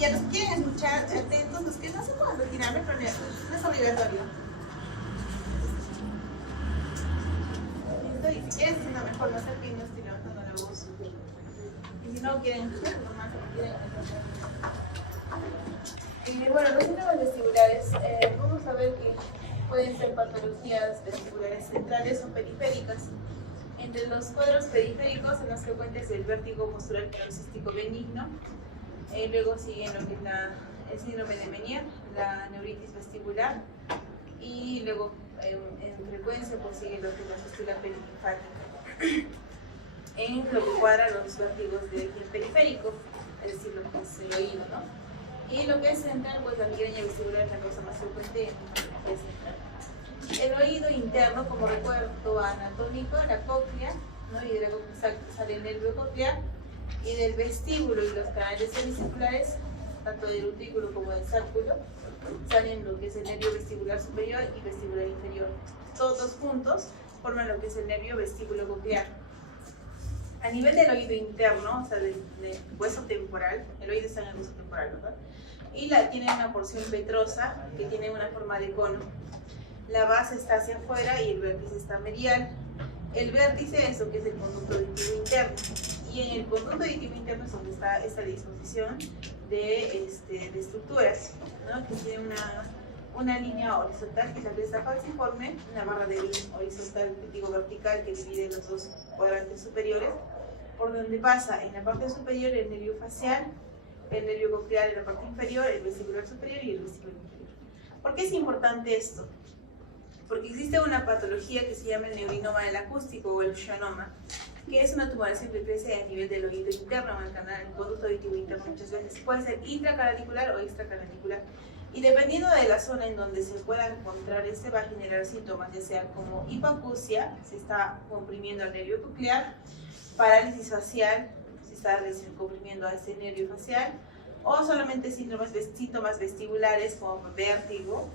Y a los que quieren escuchar, atentos, los que no se pueden retirar, no hay problema, no es obligatorio. Y si quieres decirlo mejor, no hacer que no estoy levantando la voz. Y si no quieren escuchar, nomás quieren escuchar. Bueno, los síntomas vestibulares, vamos a ver que pueden ser patologías vestibulares centrales o periféricas. Entre los cuadros periféricos, el más frecuente es el vértigo postural paroxístico benigno. Luego sigue lo que es el síndrome de Meniere, la neuritis vestibular, y luego en frecuencia pues sigue lo que es la fístula perilinfática. En lo que cuadra los vértigos de origen periférico, es decir, lo que es el oído, ¿no? Y lo que es central, pues la migraña vestibular es la cosa más frecuente en la patología central. El oído interno, como recuerdo anatómico, la cóclea, ¿no? Y de la cóclea sale el nervio coclear, y del vestíbulo y los canales semicirculares, tanto del utrículo como del sárculo, salen lo que es el nervio vestibular superior y vestibular inferior. Todos juntos forman lo que es el nervio vestíbulo coclear. A nivel del oído interno, o sea, del hueso temporal, el oído está en el hueso temporal, ¿verdad? Y tiene una porción petrosa que tiene una forma de cono. La base está hacia afuera y el vértice está medial. El vértice es lo que es el conducto auditivo interno. Y en el conducto auditivo interno es donde está esta disposición de estructuras, ¿no? Que tiene una línea horizontal, que es la cresta falciforme, una barra de horizontal, digo vertical, que divide los dos cuadrantes superiores, por donde pasa en la parte superior el nervio facial, el nervio coclear en la parte inferior, el vestibular superior y el vestibular inferior. ¿Por qué es importante esto? Porque existe una patología que se llama el neurinoma del acústico o el schwannoma, que es una tumoración que crece a nivel del oído interno, en el canal, el conducto auditivo interno. Muchas veces puede ser intracanalicular o extracanalicular. Y dependiendo de la zona en donde se pueda encontrar, va a generar síntomas, ya sea como hipoacusia, se está comprimiendo el nervio coclear, parálisis facial, se está comprimiendo a este nervio facial, o solamente síntomas vestibulares como vértigo,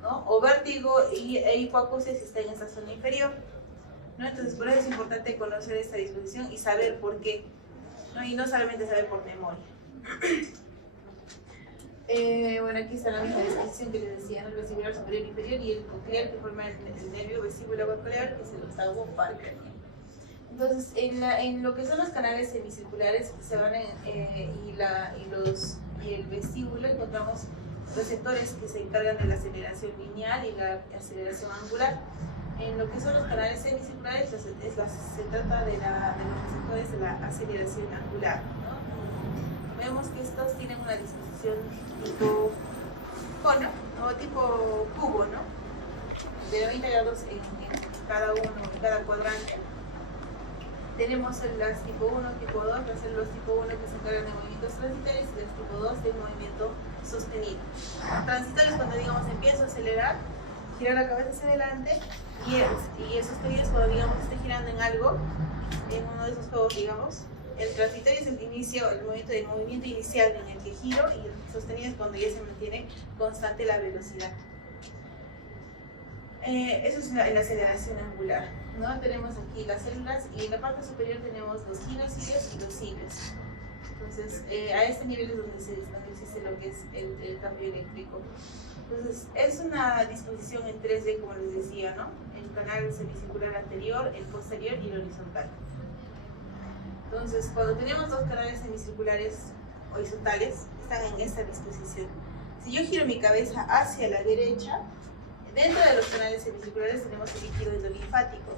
¿no? O vértigo e hipoacusia si está en esa zona inferior, ¿no? Entonces, por eso es importante conocer esta disposición y saber por qué, ¿no? Y no solamente saber por memoria. Bueno, aquí está la misma disposición que les decía, ¿no? El vestibular superior e inferior y el coclear, que forma el nervio vestíbulo coclear, que es el octavo par craneal. Entonces, en lo que son los canales semicirculares se van y el vestíbulo, encontramos receptores que se encargan de la aceleración lineal y la aceleración angular. En lo que son los canales semicirculares se trata de los receptores de la aceleración angular, ¿no? Vemos que estos tienen una disposición tipo cono o tipo cubo, ¿no? De 90 grados en cada cuadrante. Tenemos células tipo 1, tipo 2, las células tipo 1 que se encargan de movimientos transitorios y las tipo 2 de movimiento sostenido. Transitorios, cuando digamos empiezo a acelerar, girar la cabeza hacia adelante, y el sostenido es cuando digamos esté girando en algo, en uno de esos juegos, digamos. El transitorio es el movimiento inicial en el que giro, y el sostenido es cuando ya se mantiene constante la velocidad. Eso es en la aceleración angular, ¿no? Tenemos aquí las células y en la parte superior tenemos los ginocilios y los cilios. Entonces, a este nivel es donde existe lo que es el cambio eléctrico. Entonces, es una disposición en 3D, como les decía, ¿no? El canal semicircular anterior, el posterior y el horizontal. Entonces, cuando tenemos dos canales semicirculares horizontales, están en esta disposición. Si yo giro mi cabeza hacia la derecha, dentro de los canales semicirculares tenemos el líquido endolinfático,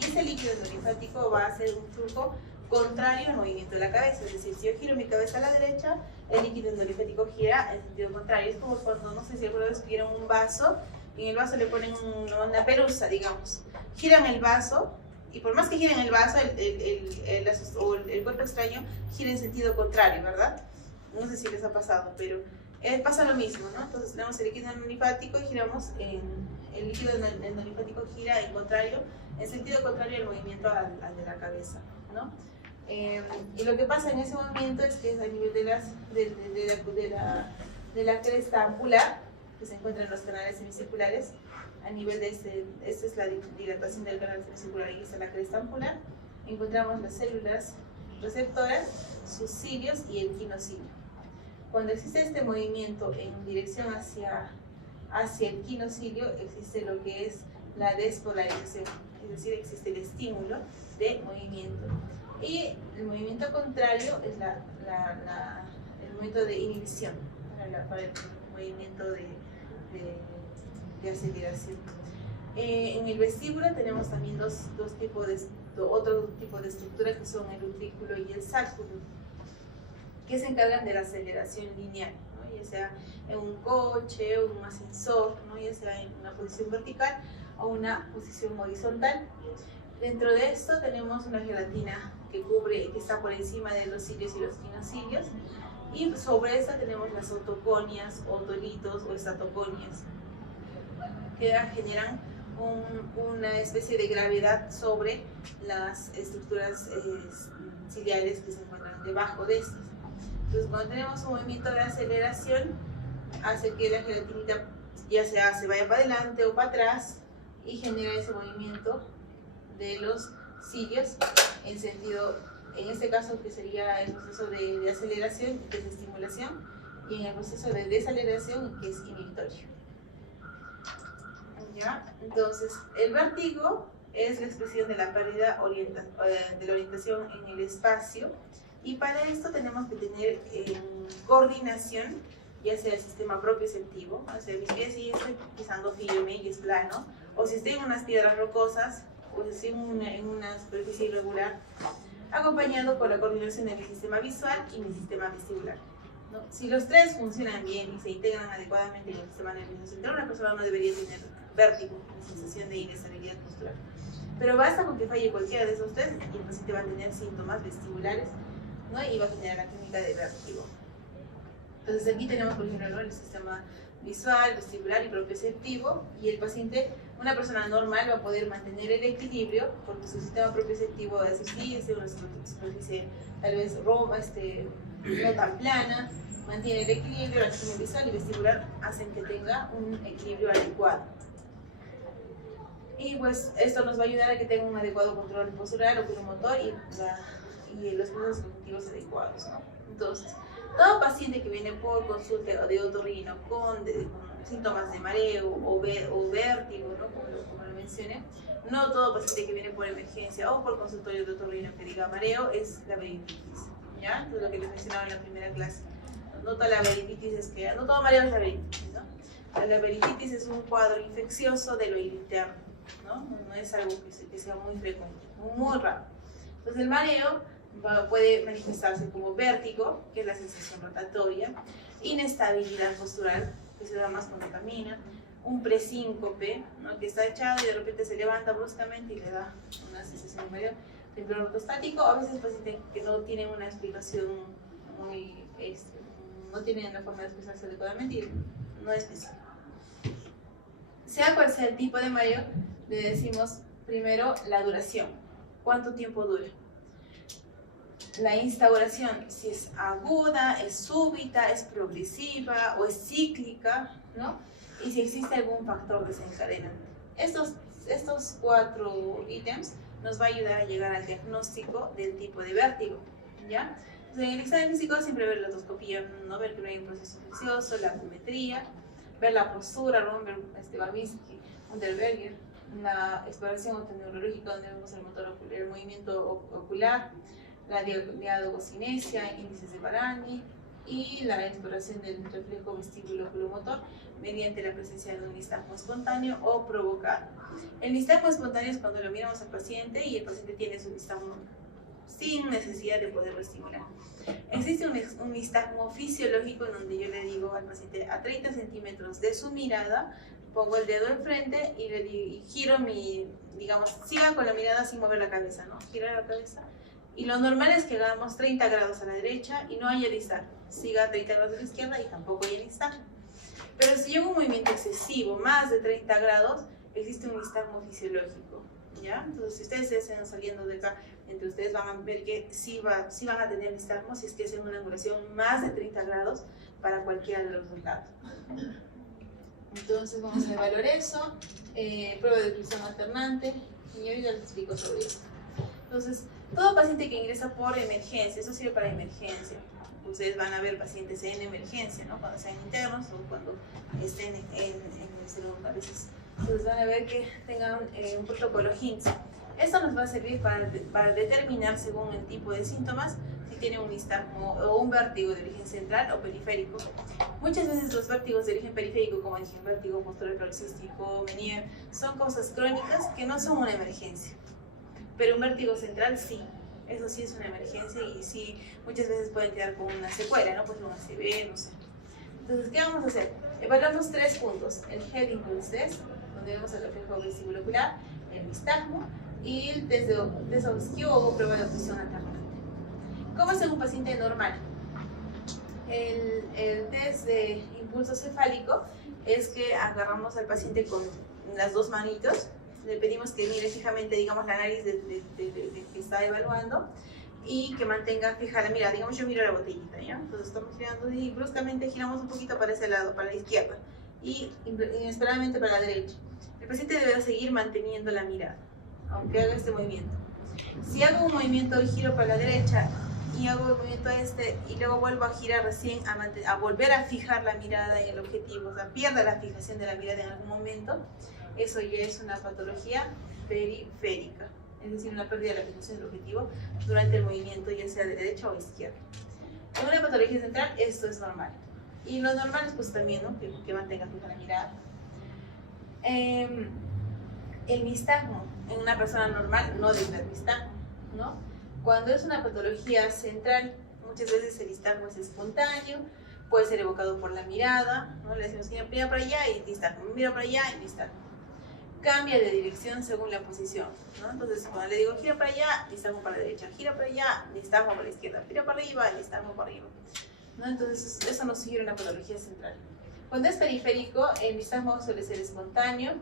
y este líquido endolinfático va a hacer un flujo contrario al movimiento de la cabeza. Es decir, si yo giro mi cabeza a la derecha, el líquido endolinfático gira en sentido contrario. Es como cuando, no sé si alguna vez vieron un vaso y en el vaso le ponen una pelusa, digamos. Giran el vaso, y por más que giren el vaso, el cuerpo extraño gira en sentido contrario, ¿verdad? No sé si les ha pasado, pero pasa lo mismo, ¿no? Entonces tenemos el líquido endolinfático y el líquido endolinfático gira en sentido contrario al movimiento al de la cabeza, ¿no? Y lo que pasa en ese movimiento es que es a nivel de la cresta angular, que se encuentra en los canales semicirculares, a nivel de esta es la dilatación del canal semicircular, y esta es la cresta angular, encontramos las células receptoras, sus cilios y el ginocilio. Cuando existe este movimiento en dirección hacia el quinocilio, existe lo que es la despolarización, es decir, existe el estímulo de movimiento. Y el movimiento contrario es el movimiento de inhibición para el movimiento de aceleración. En el vestíbulo tenemos también otro tipo de estructura, que son el utrículo y el sacro, que se encargan de la aceleración lineal, ¿no? Ya sea en un coche, o un ascensor, ¿no? Ya sea en una posición vertical o una posición horizontal. Dentro de esto tenemos una gelatina que está por encima de los cilios y los quinocilios, y sobre esta tenemos las otoconias, otolitos o estatoconias, que generan una especie de gravedad sobre las estructuras ciliares que se encuentran debajo de estas. Entonces, cuando tenemos un movimiento de aceleración, hace que la gelatinita ya sea se vaya para adelante o para atrás, y genera ese movimiento de los cilios en sentido, en este caso, que sería el proceso de aceleración, que es estimulación, y en el proceso de desaceleración, que es inhibitorio. ¿Ya? Entonces, el vértigo es la expresión de la pérdida de la orientación en el espacio, y para esto tenemos que tener coordinación, ya sea el sistema propioceptivo, o sea, mis pies si estoy pisando firme y es plano, o si estoy en unas piedras rocosas, o si estoy en una superficie irregular, acompañado por la coordinación de mi sistema visual y mi sistema vestibular, ¿no? Si los tres funcionan bien y se integran adecuadamente en el sistema nervioso central, una persona no debería tener vértigo, la sensación de inestabilidad postural. Pero basta con que falle cualquiera de esos tres y el paciente va a tener síntomas vestibulares, ¿no? Y va a generar la clínica de vértigo. Entonces aquí tenemos, por ejemplo, ¿no? El sistema visual, vestibular y propioceptivo, y el paciente, una persona normal, va a poder mantener el equilibrio porque su sistema propioceptivo va a asistirse, una superficie tal vez no tan plana, mantiene el equilibrio, el sistema visual y vestibular hacen que tenga un equilibrio adecuado. Y pues esto nos va a ayudar a que tenga un adecuado control postural, oculomotor y los procesos cognitivos adecuados, ¿no? Entonces, todo paciente que viene por consulta de otorrino con síntomas de mareo o vértigo, ¿no? como lo mencioné, no todo paciente que viene por emergencia o por consultorio de otorrino que diga mareo es laberintitis, ¿ya? Entonces, lo que les mencionaba en la primera clase, no toda laberintitis no todo mareo es laberintitis, ¿no? La laberintitis es un cuadro infeccioso del oído interno, ¿no? No es algo que sea muy frecuente, muy raro. Entonces, el mareo puede manifestarse como vértigo, que es la sensación rotatoria, inestabilidad postural, que se da más cuando camina, un presíncope, ¿no? Que está echado y de repente se levanta bruscamente y le da una sensación de mareo, temblor ortostático, a veces pacientes que no tienen una explicación no tienen la forma de expresarse adecuadamente y no es específico. Sea cual sea el tipo de mareo, le decimos primero la duración, cuánto tiempo dura. La instauración, si es aguda, es súbita, es progresiva o es cíclica, ¿no? Y si existe algún factor desencadenante. Estos 4 ítems nos va a ayudar a llegar al diagnóstico del tipo de vértigo, ¿ya? Entonces, en el examen físico siempre ver la otoscopía, ¿no? Ver que no hay un proceso infeccioso, la apometría, ver la postura, Romberg, Babinski, Unterberger, la exploración otoneurológica donde vemos el movimiento ocular, la diadogocinesia, índices de Barani y la exploración del reflejo vestíbulo-oculomotor mediante la presencia de un nistagmo espontáneo o provocado. El nistagmo espontáneo es cuando lo miramos al paciente y el paciente tiene su nistagmo sin necesidad de poderlo estimular. Existe un nistagmo fisiológico en donde yo le digo al paciente a 30 centímetros de su mirada, pongo el dedo enfrente y giro siga con la mirada sin mover la cabeza, ¿no? Gira la cabeza. Y lo normal es que hagamos 30 grados a la derecha y no haya nistagmo. Siga 30 grados a la izquierda y tampoco haya nistagmo. Pero si yo hago un movimiento excesivo, más de 30 grados, existe un nistagmo fisiológico, ¿ya? Entonces, si ustedes están saliendo de acá, entre ustedes van a ver que sí van a tener nistagmo si es que hacen una angulación más de 30 grados para cualquiera de los dos lados. Entonces, vamos a evaluar eso. Prueba de oclusión alternante. Y ahorita les explico sobre eso. Entonces, todo paciente que ingresa por emergencia, eso sirve para emergencia, ustedes van a ver pacientes en emergencia, ¿no? Cuando sean internos o cuando estén en el salón a veces. Entonces van a ver que tengan un protocolo HIMSS. Esto nos va a servir para determinar, según el tipo de síntomas, si tiene un nistagmo o un vértigo de origen central o periférico. Muchas veces los vértigos de origen periférico, como dije, vértigo posterior paroxístico, Meniere, son cosas crónicas que no son una emergencia. Pero un vértigo central sí. Eso sí es una emergencia y sí, muchas veces pueden quedar con una secuela, ¿no? Pues un ACV, no sé. Entonces, ¿qué vamos a hacer? Evaluamos 3 puntos. El Head Impulse Test, donde vemos el reflejo vestibulocular, el nistagmo y el test de obsesivo o prueba de obstrucción alternante. ¿Cómo es en un paciente normal? El test de impulso cefálico es que agarramos al paciente con las 2 manitos, le pedimos que mire fijamente, digamos, la nariz de que está evaluando y que mantenga fija la mirada. Digamos, yo miro la botellita, ¿ya? Entonces estamos girando y bruscamente giramos un poquito para ese lado, para la izquierda, y inesperadamente para la derecha. El paciente debe seguir manteniendo la mirada, aunque haga este movimiento. Si hago un movimiento de giro para la derecha y hago el movimiento y luego vuelvo a girar recién, a volver a fijar la mirada en el objetivo, o sea, pierda la fijación de la mirada en algún momento, eso ya es una patología periférica, es decir, una pérdida de la fijación del objetivo durante el movimiento, ya sea de derecha o izquierda. En una patología central esto es normal. Y lo normal es pues también, ¿no? que mantenga fija la mirada. El nistagmo en una persona normal no debe haber nistagmo, ¿no? Cuando es una patología central, muchas veces el nistagmo es espontáneo, puede ser evocado por la mirada, ¿no? Le decimos mira para allá y nistagmo, mira para allá y nistagmo. Cambia de dirección según la posición, ¿no? Entonces cuando le digo gira para allá, nistagmo para la derecha, gira para allá, nistagmo para la izquierda, gira para arriba, nistagmo para arriba, ¿no? Entonces eso nos sugiere una patología central. Cuando es periférico, el nistagmo suele ser espontáneo,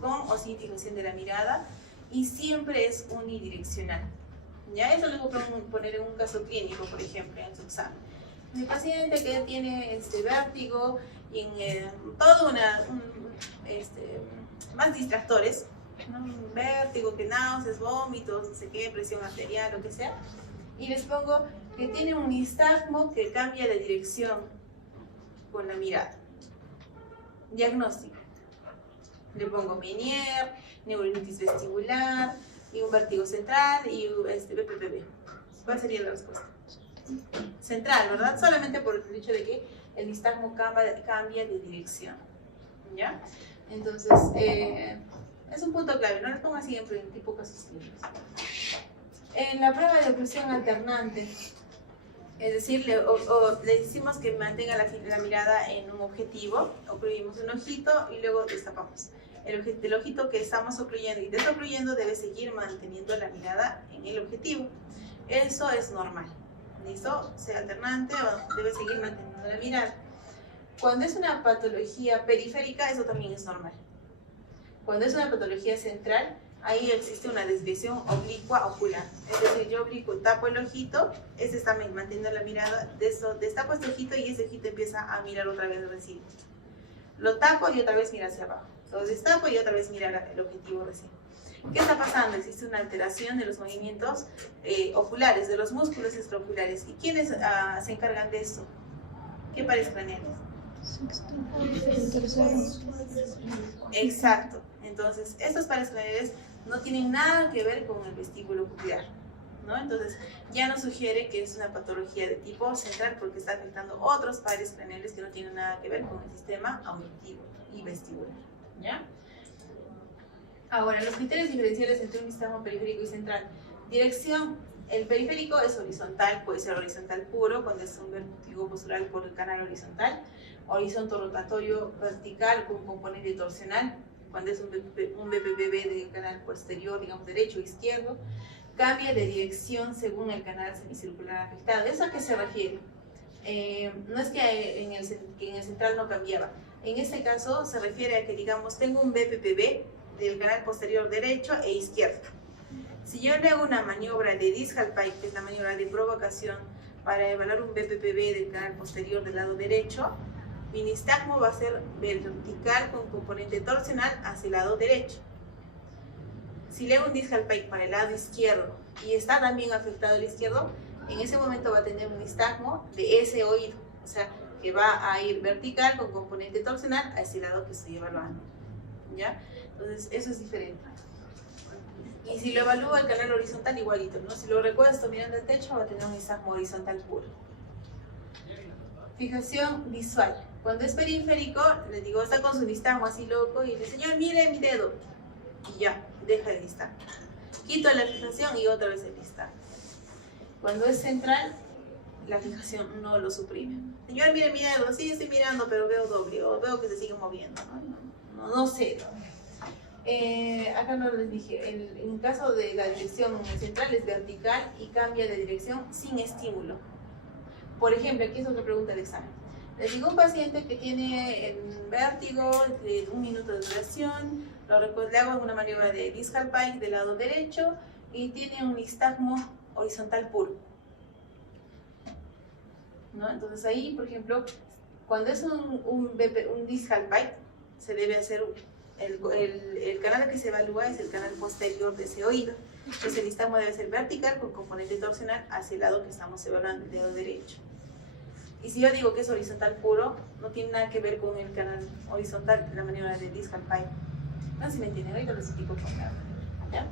con o sin fijación de la mirada, y siempre es unidireccional. ¿Ya? Eso lo voy a poner en un caso clínico, por ejemplo, en su examen. Mi paciente que tiene vértigo y todo más distractores, ¿no? Vértigo, que náuseas, vómitos, no sé qué, presión arterial, lo que sea, y les pongo que tiene un nistagmo que cambia de dirección con la mirada. Diagnóstico. Le pongo Meniere, neuronitis vestibular, y un vértigo central y BPPV. ¿Cuál sería la respuesta? Central, ¿verdad? Solamente por el hecho de que el nistagmo cambia de dirección. ¿Ya? Entonces, es un punto clave, no les pongo siempre en tipo casos clínicos. En la prueba de oclusión alternante, es decir, le decimos que mantenga la mirada en un objetivo, ocluimos un ojito y luego destapamos. El ojito que estamos ocluyendo y desocluyendo debe seguir manteniendo la mirada en el objetivo. Eso es normal. ¿Listo? Sea alternante o debe seguir manteniendo la mirada. Cuando es una patología periférica, eso también es normal. Cuando es una patología central, ahí existe una desviación oblicua ocular. Es decir, yo oblicuo, tapo el ojito, ese está manteniendo la mirada, destapo este ojito y ese ojito empieza a mirar otra vez recién. Lo tapo y otra vez mira hacia abajo. Lo destapo y otra vez mira el objetivo recién. ¿Qué está pasando? Existe una alteración de los movimientos oculares, de los músculos extraoculares. ¿Y quiénes se encargan de esto? ¿Qué pares craneales? Exacto. Entonces, estos pares craneales no tienen nada que ver con el vestíbulo ocular, ¿no? Entonces, ya nos sugiere que es una patología de tipo central porque está afectando otros pares craneales que no tienen nada que ver con el sistema auditivo y vestibular, ¿ya? Ahora, los criterios diferenciales entre un nistagmo periférico y central. Dirección. El periférico es horizontal, puede ser horizontal puro, cuando es un vértigo postural por el canal horizontal. Horizonte rotatorio vertical con componente torsional, cuando es un BPPV del canal posterior, digamos derecho o izquierdo. Cambia de dirección según el canal semicircular afectado. ¿Eso a qué se refiere? No es que en el central no cambiaba. En este caso se refiere a que, digamos, tengo un BPPV del canal posterior derecho e izquierdo. Si yo le hago una maniobra de discal pipe, que es la maniobra de provocación, para evaluar un BPPV del canal posterior del lado derecho, mi nistagmo va a ser vertical con componente torsional hacia el lado derecho. Si le hago un discal pipe para el lado izquierdo y está también afectado el izquierdo, en ese momento va a tener un nistagmo de ese oído, o sea, que va a ir vertical con componente torsional a ese lado que estoy evaluando, ¿ya? Entonces, eso es diferente. Y si lo evalúo el canal horizontal, igualito, ¿no? Si lo recuesto mirando el techo, va a tener un nistagmo horizontal puro. Fijación visual. Cuando es periférico, le digo, está con su nistagmo así loco, y le señor, mire mi dedo. Y ya, deja el nistagmo. Quito la fijación y otra vez el nistagmo. Cuando es central, la fijación no lo suprime. Señor, mire mi dedo, sí estoy mirando, pero veo doble, o veo que se sigue moviendo, no sé. Acá no les dije, en caso de la dirección central es vertical y cambia de dirección sin estímulo. Por ejemplo, aquí es otra pregunta de examen. Les digo un paciente que tiene vértigo de 1 minuto de duración, le hago una maniobra de discal pike del lado derecho y tiene un nistagmo horizontal puro, ¿no? Entonces ahí, por ejemplo, cuando es un discal pike, se debe hacer el canal que se evalúa es el canal posterior de ese oído. Entonces el nistagmo debe ser vertical con componente torsional hacia el lado que estamos evaluando, el dedo derecho. Y si yo digo que es horizontal puro, no tiene nada que ver con el canal horizontal, la maniobra de discal pike. No sé si me entienden, ahorita lo explico con la manera.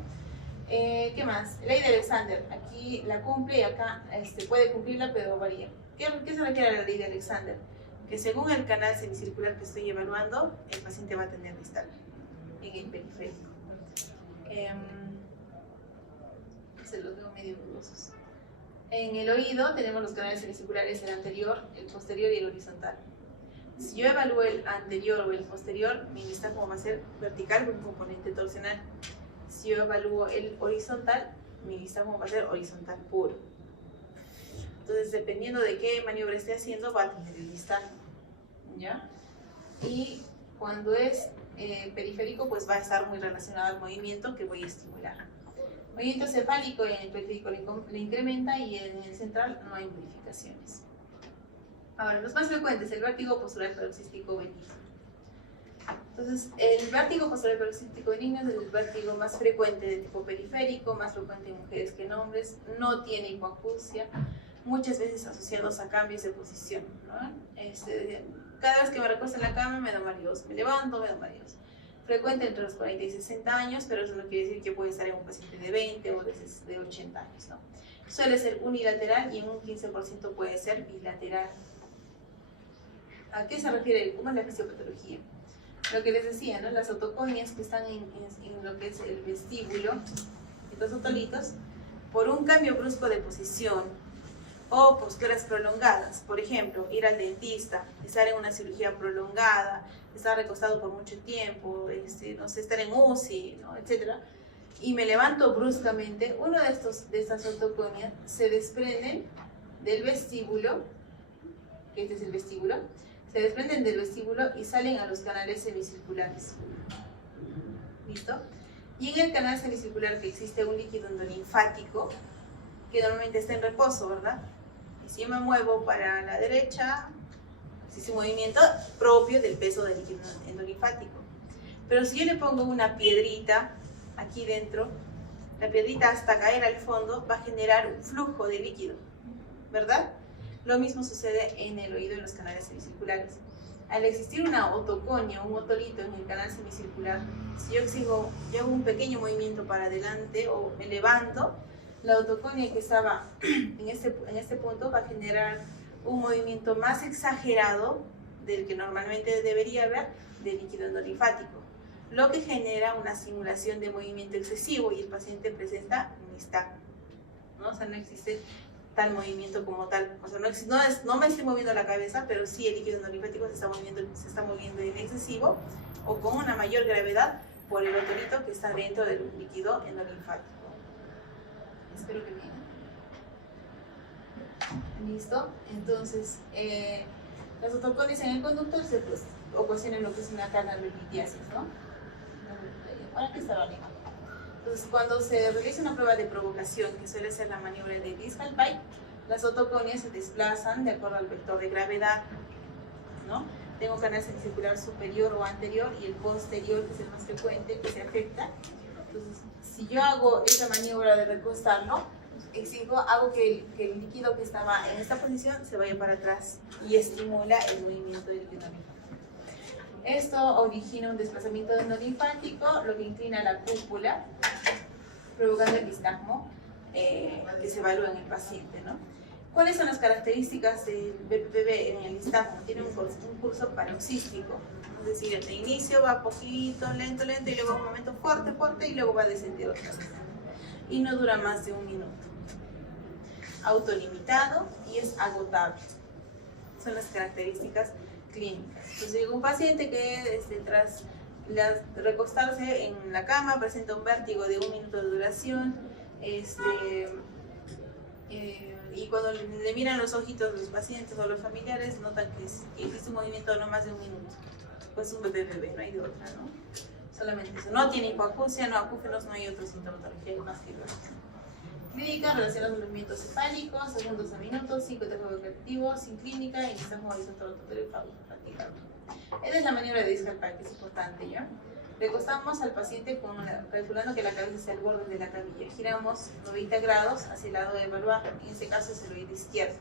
¿Qué más? Ley de Alexander. Aquí la cumple y acá puede cumplirla, pero varía. ¿Qué se refiere a la ley de Alexander? Que según el canal semicircular que estoy evaluando, el paciente va a tener distal en el periférico. Se los veo medio dudosos. En el oído tenemos los canales semicirculares, el anterior, el posterior y el horizontal. Si yo evalúo el anterior o el posterior, mi nistagmo va a ser vertical con componente torsional. Si yo evalúo el horizontal, mi nistagmo va a ser horizontal puro. Entonces, dependiendo de qué maniobra esté haciendo, va a tener el nistagmo, ¿ya? Y cuando es periférico, pues va a estar muy relacionado al movimiento que voy a estimular. Movimiento cefálico en el periférico le incrementa y en el central no hay modificaciones. Ahora, los más frecuentes, el vértigo postural paroxístico benigno. Entonces, el vértigo postural paroxístico benigno es el vértigo más frecuente de tipo periférico, más frecuente en mujeres que en hombres, no tiene hipoacusia, muchas veces asociados a cambios de posición, ¿no? Cada vez que me recuesto en la cama me da mareos, me levanto, me da mareos. Frecuente entre los 40 y 60 años, pero eso no quiere decir que puede estar en un paciente de 20 o de 80 años, ¿no? Suele ser unilateral y en un 15% puede ser bilateral. ¿A qué se refiere? ¿Cómo es la fisiopatología? Lo que les decía, ¿no? Las otoconias que están en lo que es el vestíbulo, estos otolitos, por un cambio brusco de posición o posturas prolongadas, por ejemplo, ir al dentista, estar en una cirugía prolongada, estar recostado por mucho tiempo, no sé, estar en UCI, ¿no? Etcétera, y me levanto bruscamente, uno de estas otoconias se desprenden del vestíbulo, que este es el vestíbulo, se desprenden del vestíbulo y salen a los canales semicirculares. ¿Listo? Y en el canal semicircular que existe un líquido endolinfático que normalmente está en reposo, ¿verdad? Y si yo me muevo para la derecha, existe un movimiento propio del peso del líquido endolinfático. Pero si yo le pongo una piedrita aquí dentro, la piedrita hasta caer al fondo va a generar un flujo de líquido, ¿verdad? Lo mismo sucede en el oído y en los canales semicirculares. Al existir una otoconia, un otolito en el canal semicircular, si yo hago un pequeño movimiento para adelante o me levanto, la otoconia que estaba en este punto va a generar un movimiento más exagerado del que normalmente debería haber de líquido endolinfático, lo que genera una simulación de movimiento excesivo y el paciente presenta un nistagmo, ¿no? O sea, no existe tal movimiento como tal, o sea, no me estoy moviendo la cabeza, pero sí el líquido endolinfático se está moviendo en excesivo o con una mayor gravedad por el otolito que está dentro del líquido endolinfático. Espero que bien. ¿Listo? Entonces, las otoconias en el conductor se ocasionan lo que es una canalolitiasis, ¿no? Ahora que estaba arriba. Entonces, cuando se realiza una prueba de provocación, que suele ser la maniobra de discal pike, las otoconias se desplazan de acuerdo al vector de gravedad, ¿no? Tengo canal semicircular superior o anterior y el posterior, que es el más frecuente, que se afecta. Entonces, si yo hago esta maniobra de recostarlo, exijo, hago que el líquido que estaba en esta posición se vaya para atrás y estimula el movimiento del líquido linfático. Esto origina un desplazamiento del nodo linfático, lo que inclina la cúpula, provocando el nistagmo que se evalúa en el paciente, ¿no? ¿Cuáles son las características del BPPV en el nistagmo? Tiene un curso paroxístico, es decir, de inicio va poquito, lento, lento, y luego un momento fuerte, fuerte, y luego va a descender otra vez. Y no dura más de 1 minuto. Autolimitado y es agotable. Son las características clínicas. Entonces, un paciente que tras recostarse en la cama presenta un vértigo de 1 minuto de duración, y cuando le miran los ojitos los pacientes o los familiares, notan que existe un movimiento de no más de 1 minuto. Pues un BPPV, no hay de otra, ¿no? Solamente eso. No tiene hipoacusia, no acúfenos, no hay otra sintomatología más que eso. Clínica relacionada con los movimientos cefálicos, segundos a minutos, 5 de juego creativo, sin clínica, y estamos horizontal rotatorio fatigado. Esta es la maniobra de Discal-Pike, que es importante, ¿ya? Recostamos al paciente calculando que la cabeza está al borde de la camilla. Giramos 90 grados hacia el lado de evaluar, en este caso es el oído izquierdo.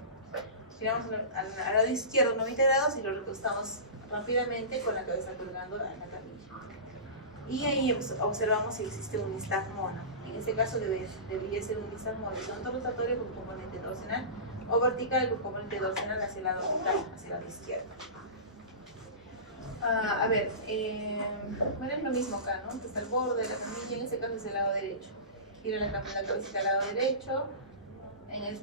Giramos al lado izquierdo 90 grados y lo recostamos rápidamente con la cabeza colgando en la camilla. Y ahí observamos si existe un nistagmo o no. En este caso debería ser un nistagmo horizontal rotatorio con componente dorsional o vertical con componente dorsional hacia el lado frontal, hacia el lado izquierdo. Bueno, es lo mismo acá, ¿no? Que está al borde de la camilla, en este caso es el lado derecho. Gira la cabecita al lado derecho,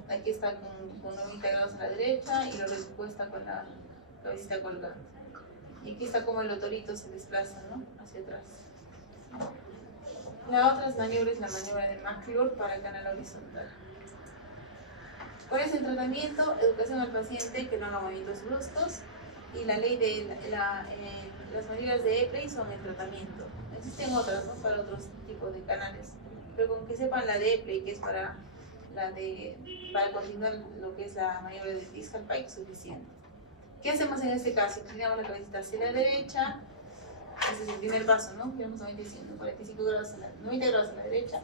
aquí está con 90 grados a la derecha y lo recuesta con la cabecita colgando. Y aquí está como el otorito se desplaza, ¿no? Hacia atrás. La otra maniobra es la maniobra de McClure para el canal horizontal. ¿Cuál es el tratamiento? Educación al paciente, que no haga movimientos bruscos. Y la ley de las maniobras de Epley son el tratamiento. Existen otras, ¿no? Para otros tipos de canales. Pero con que sepan la de Epley, que es para continuar lo que es la maniobra de Discal-Pike, es suficiente. ¿Qué hacemos en este caso? Inclinamos la cabecita hacia la derecha. Ese es el primer paso, ¿no? Giramos 90 grados a la derecha.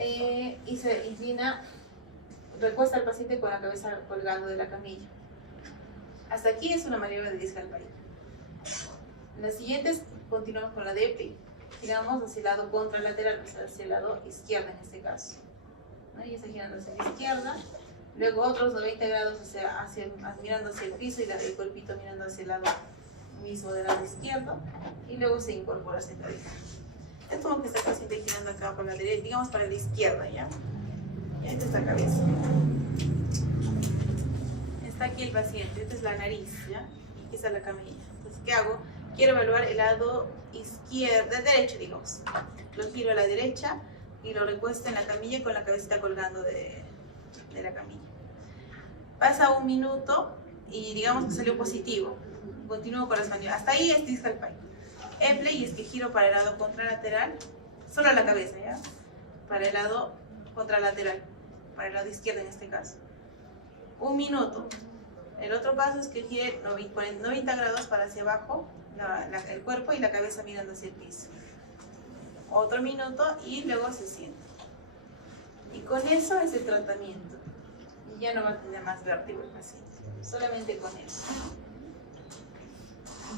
Y se inclina, recuesta al paciente con la cabeza colgando de la camilla. Hasta aquí es una maniobra de Discal-Pike. Las siguientes continuamos con la de Epley. Giramos hacia el lado contralateral, o sea, hacia el lado izquierdo en este caso, ¿no? Y está girando hacia la izquierda. Luego otros 90 grados mirando hacia el piso y el cuerpito mirando hacia el lado mismo del lado izquierdo. Y luego se incorpora hacia la derecha. Es como que está el paciente girando acá para la derecha, digamos para la izquierda, ¿ya? Y esta es la cabeza. Está aquí el paciente, esta es la nariz, ¿ya? Y aquí está la camilla. Entonces, ¿qué hago? Quiero evaluar el lado izquierdo, derecho, digamos. Lo giro a la derecha y lo recuesto en la camilla con la cabecita colgando de la camilla. Pasa 1 minuto y digamos que salió positivo. Continúo con las maniobras. Hasta ahí es Discal-Pike. Epley es que giro para el lado contralateral, solo la cabeza, ¿ya? Para el lado contralateral, para el lado izquierdo en este caso. 1 minuto. El otro paso es que gire 90 grados para hacia abajo, el cuerpo y la cabeza mirando hacia el piso. Otro minuto y luego se sienta. Y con eso es el tratamiento. Y ya no va a tener más vértigo el paciente. Solamente con eso.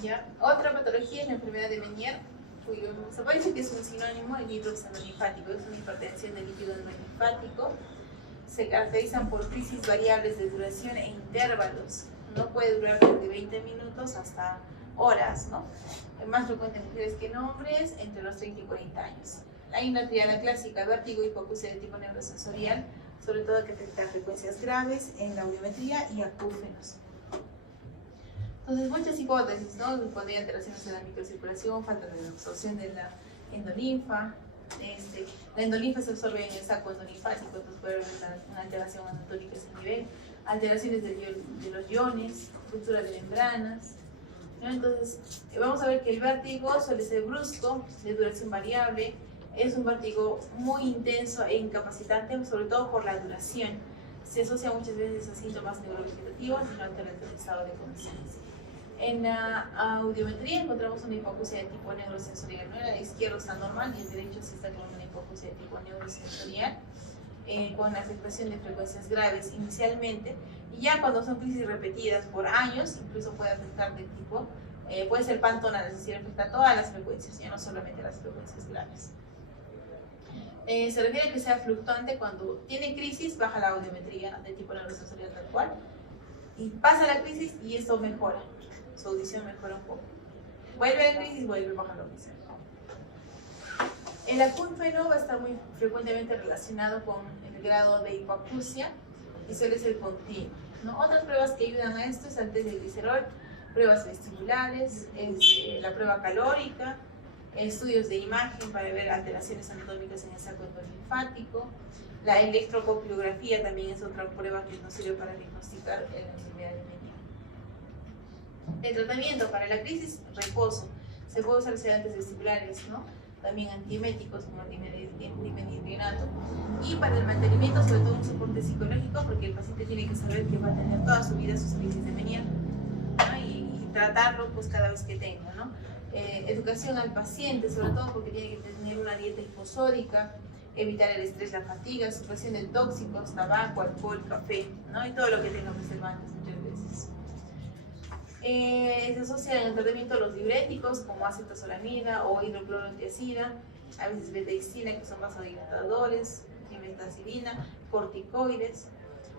¿Ya? Otra patología es la enfermedad de Meniere, cuyo se puede decir que es un sinónimo del hidroxano linfático. Es una hipertensión del líquido linfático. Se caracterizan por crisis variables de duración e intervalos. No puede durar desde 20 minutos hasta horas, ¿no? Es más frecuente en mujeres que en hombres, entre los 30 y 40 años. Hay una triada clásica: vértigo, hipoacusia de tipo neurosensorial, sobre todo que afecta a frecuencias graves en la audiometría y acúfenos. Entonces, muchas hipótesis, ¿no? Cuando hay alteraciones en la microcirculación, falta de absorción de la endolinfa. La endolinfa se absorbe en el saco endolinfático, entonces puede haber una alteración anatómica a ese nivel, alteraciones de los iones, ruptura de membranas, ¿no? Entonces, vamos a ver que el vértigo suele ser brusco, de duración variable, es un vértigo muy intenso e incapacitante, sobre todo por la duración. Se asocia muchas veces a síntomas neurovegetativos y no altera el estado de conciencia. En la audiometría encontramos una hipoacusia de tipo neurosensorial, ¿no? El izquierdo está normal y el derecho sí está con una hipoacusia de tipo neurosensorial. con afectación de frecuencias graves inicialmente, y ya cuando son crisis repetidas por años, incluso puede afectar de tipo, puede ser pantonal, es decir, afecta todas las frecuencias, ya no solamente las frecuencias graves. Se refiere a que sea fluctuante cuando tiene crisis, baja la audiometría de tipo neurosensorial tal cual, y pasa la crisis y esto mejora, su audición mejora un poco. Vuelve la crisis, vuelve a bajar la audición. El acúfeno va a estar muy frecuentemente relacionado con el grado de hipoacusia y suele ser continuo, ¿no? Otras pruebas que ayudan a esto es el test de glicerol, pruebas vestibulares, la prueba calórica, estudios de imagen para ver alteraciones anatómicas en el saco endolinfático. La electrocopiografía también es otra prueba que nos sirve para diagnosticar la enfermedad de Meniere. El tratamiento para la crisis, reposo. Se puede usar sedantes vestibulares, ¿no? También antieméticos como el dimethyltrinato. Y para el mantenimiento, sobre todo un soporte psicológico, porque el paciente tiene que saber que va a tener toda su vida sus crisis de Meniere, ¿no? y tratarlo pues cada vez que tenga, ¿no? Educación al paciente, sobre todo porque tiene que tener una dieta hiposódica, evitar el estrés, la fatiga, supresión de tóxicos, tabaco, alcohol, café, ¿no? Y todo lo que tenga preservantes muchas veces. Se asocian en el tratamiento los diuréticos como acetazolamida o hidroclorotiazida, a veces betahistila, que son vasodilatadores, metacilina, corticoides.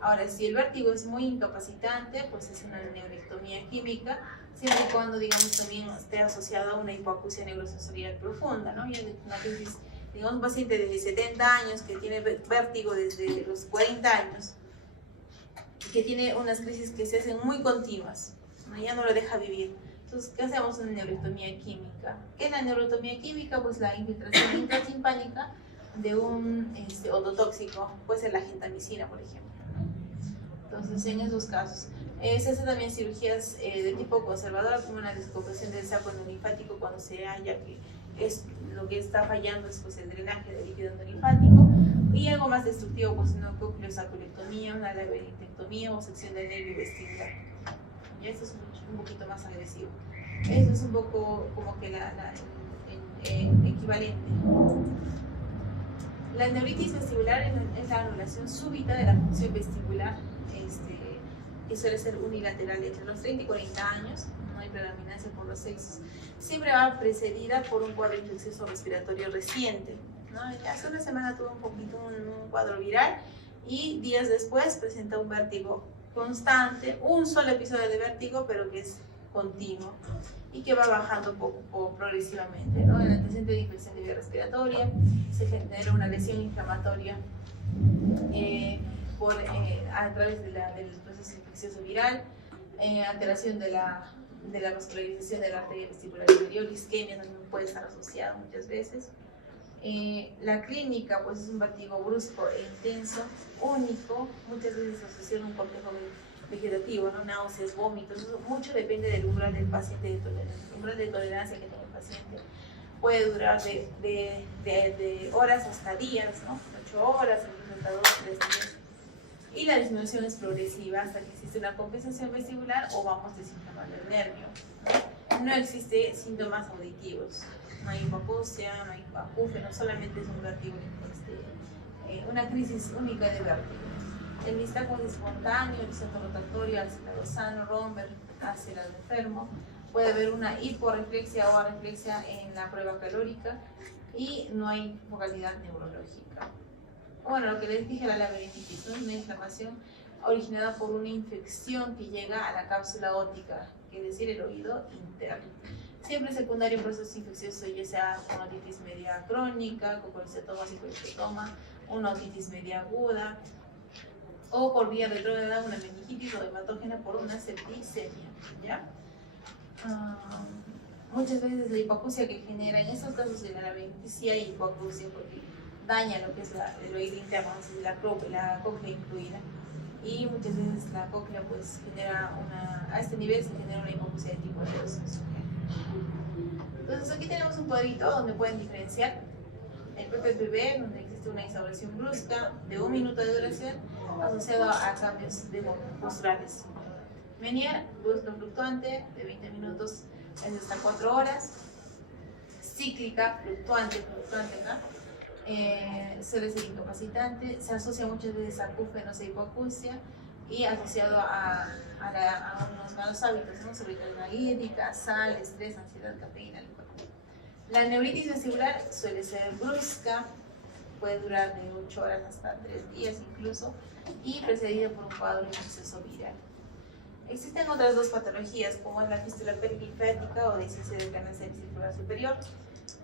Ahora, si el vértigo es muy incapacitante, pues es una neurectomía química, siempre y cuando, digamos, también esté asociado a una hipoacusia neurosensorial profunda, ¿no? Ya una crisis, digamos, un paciente de 70 años que tiene vértigo desde los 40 años, que tiene unas crisis que se hacen muy continuas, ¿no? Ya no lo deja vivir. Entonces, ¿qué hacemos? Una neurectomía química. ¿Qué es la neurectomía química? Pues la infiltración intratimpánica de un ototóxico, puede ser la gentamicina, por ejemplo. Entonces, en esos casos, se hacen también cirugías de tipo conservador, como una descompresión del saco endolinfático cuando se halla que es lo que está fallando es pues, el drenaje del líquido endolinfático, y algo más destructivo, pues una cocleosaculectomía, una laberintectomía o sección del nervio vestibular. Y esto es un poquito más agresivo. Eso es un poco como que el equivalente. La neuritis vestibular es la anulación súbita de la función vestibular, que suele ser unilateral entre los 30 y 40 años, no hay predominancia por los sexos. Siempre va precedida por un cuadro infeccioso respiratorio reciente, ¿no? Hace una semana tuvo un cuadro viral y días después presenta un vértigo constante, un solo episodio de vértigo, pero que es continuo y que va bajando poco progresivamente, ¿no? El antecedente de infección de vía respiratoria, se genera una lesión inflamatoria a través del proceso infeccioso viral, alteración de la vascularización de la arteria vestibular inferior, isquemia también puede estar asociada muchas veces. La clínica pues es un vértigo brusco e intenso, único, muchas veces asociado a un cortejo vegetativo, ¿no? Náuseas, vómitos, mucho depende del umbral del paciente, el umbral de tolerancia que tenga el paciente. Puede durar de horas hasta días, ¿no? 8 horas, incluso hasta 2 o 3 días. Y la disminución es progresiva hasta que existe una compensación vestibular o vamos desinflamando el nervio, ¿no? No existe síntomas auditivos, no hay hipoacusia, no hay acúfeno, solamente es un vértigo, una crisis única de vértigo. El nistagmo es espontáneo, el centro rotatorio, acetadosano, romper hacia el enfermo. Puede haber una hiporreflexia o areflexia en la prueba calórica y no hay focalidad neurológica. Bueno, lo que les dije era la laberintitis, ¿no? Es una inflamación originada por una infección que llega a la cápsula óptica, que es decir, el oído interno. Siempre secundario a un proceso infeccioso, ya sea una otitis media crónica, con colecistoma, psicolecistoma, una otitis media aguda, o por vía retrógrada una meningitis o hematógena por una septicemia, ¿ya? Muchas veces la hipoacusia que genera, en estos casos de la laberintitis sí hay hipoacusia porque daña lo que es el oído interno, la cóclea incluida, y muchas veces la cóclea pues genera a este nivel se genera una hipoacusia de tipo 2. Entonces aquí tenemos un cuadrito donde pueden diferenciar el PPPB, donde existe una instauración brusca de 1 minuto de duración asociado a cambios posturales. Meniere, brusco fluctuante de 20 minutos hasta 4 horas. Cíclica, fluctuante acá. suele ser incapacitante, se asocia muchas veces a acúfenos e hipoacusia y asociado a unos malos hábitos, ¿no? Sobre todo la hídrica, sal, estrés, ansiedad, cafeína, alcohol. La neuritis vestibular suele ser brusca, puede durar de 8 horas hasta 3 días incluso, y precedida por un cuadro infeccioso viral. Existen otras dos patologías, como es la fístula periférica o discesia del canal semicircular superior,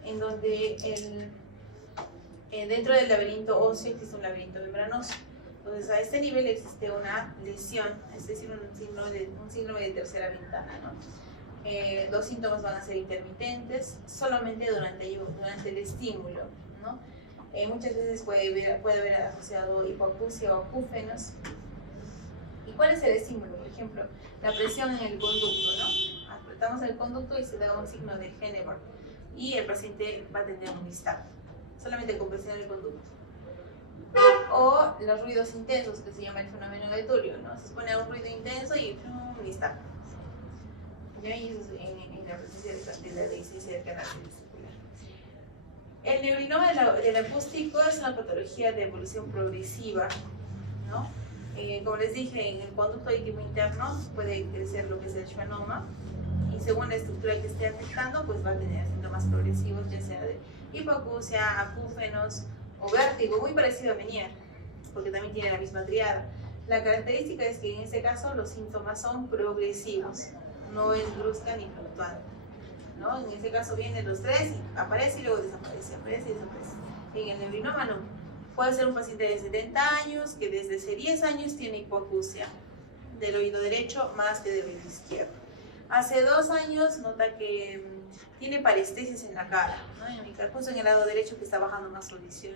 en donde dentro del laberinto óseo existe un laberinto membranoso. Entonces, a este nivel existe una lesión, es decir, un síndrome de tercera ventana, ¿no? Los síntomas van a ser intermitentes, solamente durante el estímulo, ¿no? Muchas veces puede haber asociado hipoacusia o acúfenos. ¿Y cuál es el estímulo? Por ejemplo, la presión en el conducto, ¿no? Apretamos el conducto y se da un signo de Henneberg y el paciente va a tener un nistagmo, solamente con presión en el conducto. O los ruidos intensos, que se llama el fenómeno de Tullio, ¿no? Se pone un ruido intenso y un nistagmo. Y eso es en la presencia de la discesia del canal semicircular. El neurinoma del acústico es una patología de evolución progresiva, ¿no? Como les dije, en el conducto auditivo interno puede crecer lo que es el schwannoma y según la estructura que esté afectando, pues va a tener síntomas progresivos, ya sea de hipoacusia, acúfenos o vértigo, muy parecido a Meniere, porque también tiene la misma triada. La característica es que en este caso los síntomas son progresivos, no es brusca ni fluctuante, ¿no? En este caso vienen los tres y aparece y luego desaparece, aparece y desaparece. En el neurinoma no. Puede ser un paciente de 70 años que desde hace 10 años tiene hipoacusia del oído derecho más que del oído izquierdo. Hace 2 años nota que tiene parestesias en la cara, ¿no? Justo en el lado derecho que está bajando más su audición.